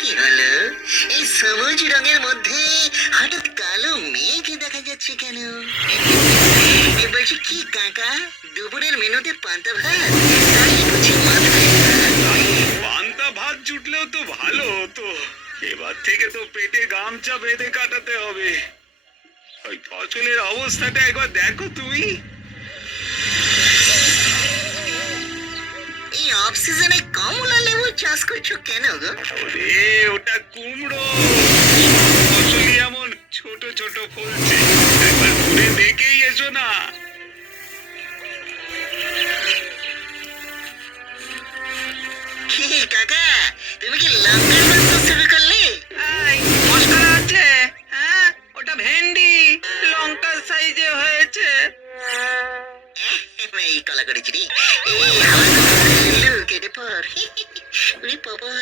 কি হলো? এই সবুজ রঙের মধ্যে হঠাৎ কালো মেঘ দেখা যাচ্ছে কেন? বলছি কি কাকা, দুপুরের মেনুতে পান্তা ভাত? তাই বুঝি মাথায় পান্তা ভাত জুটলেও তো ভালো হতো। এবার থেকে তো পেটে গামছা বেঁধে কাটাতে হবে। ওই ফসলের অবস্থাটা একবার দেখো তুমি। এই অফ সিজনে কমলা লেবু চাষ করছো কেন গো? ওরে ওটা কুমড়ো, ফসলি এমন ছোট ছোট ফলছে, একবার ঘুরে দেখেই এসো না। কি কাকা, তুমি কি লঙ্কার ব্যবসা শুরু করলে? মশলা আছে? হ্যাঁ, ওটা ভেন্ডি লঙ্কার সাইজে হয়েছে। এই কলা করেছি রে, এই আমার এলো কেটে পর। ওরে বাবা,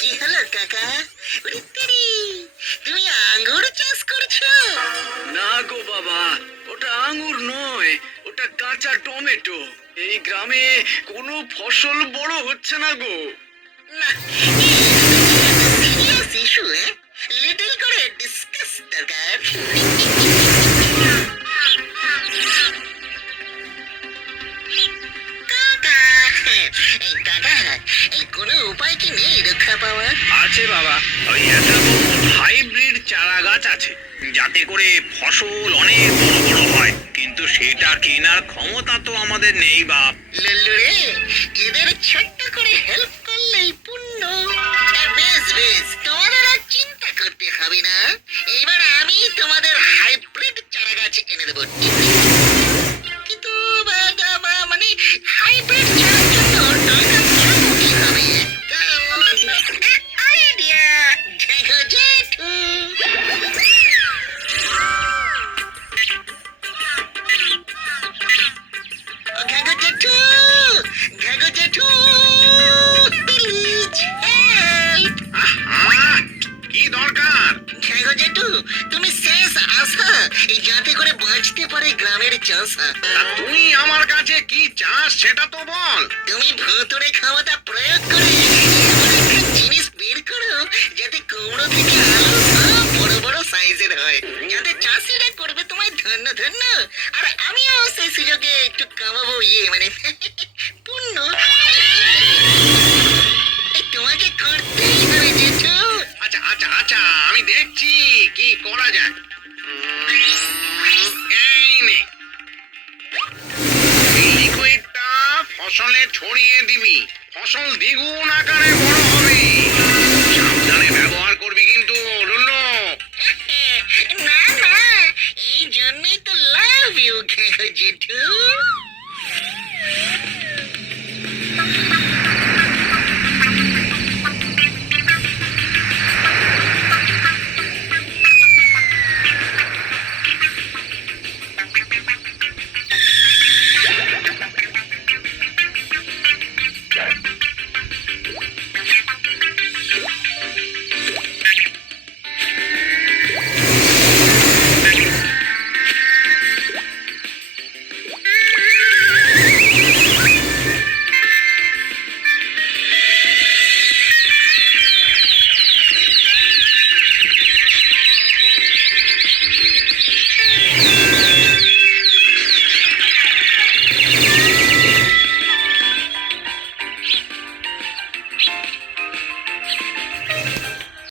কি হলো কাকা? ওরে তেরি, তুমি আঙ্গুর চাষ করছো? না গো বাবা, ওটা আঙ্গুর নয়, ওটা কাঁচা টমেটো। এই গ্রামে কোনো ফসল বড় হচ্ছে না গো। না, সিরিয়াস ইস্যু, লিটল করে ডিসকাস দরকার। কাকা, এই কাকা, এই কোনো উপায় কি নেই রক্ষা পাওয়ার? আছে বাবা, ওই একটা হাইব্রিড চারা গাছ আছে, যাতে করে ফসল অনেক বড় বড় হয়, কিন্তু সেটা কেনার ক্ষমতা তো আমাদের নেই বাপ। লল্লু রে, এদের ছোট্ট করে হেল্প করলেই পুণ্য। বেশ বেশ, তোমাদের আর চিন্তা করতে হবে না। এইবার আমি তোমাদের হাইব্রিড চারা গাছ এনে দেবো। কিন্তু মানে হাইব্রিড চারার জন্য টাকা পাবো কিভাবে? আইডিয়া, দেখো জেঠু। ঘাগো জেঠু, ঘাগো জেঠু, প্লিজ হেল্প। কি দরকার? ঘাগো জেঠু, তুমি শেষ আশা, এই যাতে করে বাঁচতে পারে গ্রামের চাষা। তুই আমার কাছে কি চাস সেটা তো বল। তুমি ভুতুড়ে ক্ষমতা প্রয়োগ করে এমন একটা জিনিস বের করো যাতে কুমড়ো থেকে আলু সব বড় বড় সাইজের হয়, যাতে চাষিরা করবে তোমায় ধন্য ধন্য, আর আমিও সেই সুযোগে একটু কামাবো, মানে পুণ্য। এই তোমাকে করতেই হবে জেঠু। আচ্ছা আচ্ছা আচ্ছা, আমি দেখছি কি করা যায়। এই নে, এই লিকুইডটা ফসলে ছড়িয়ে দিবি, ফসল দ্বিগুণ আকারে বড় হবে। সাবধানে ব্যবহার করবি কিন্তু লুল্লু। না না, এই জন্যই তো লাভ ইউ ঘাগো জেঠু।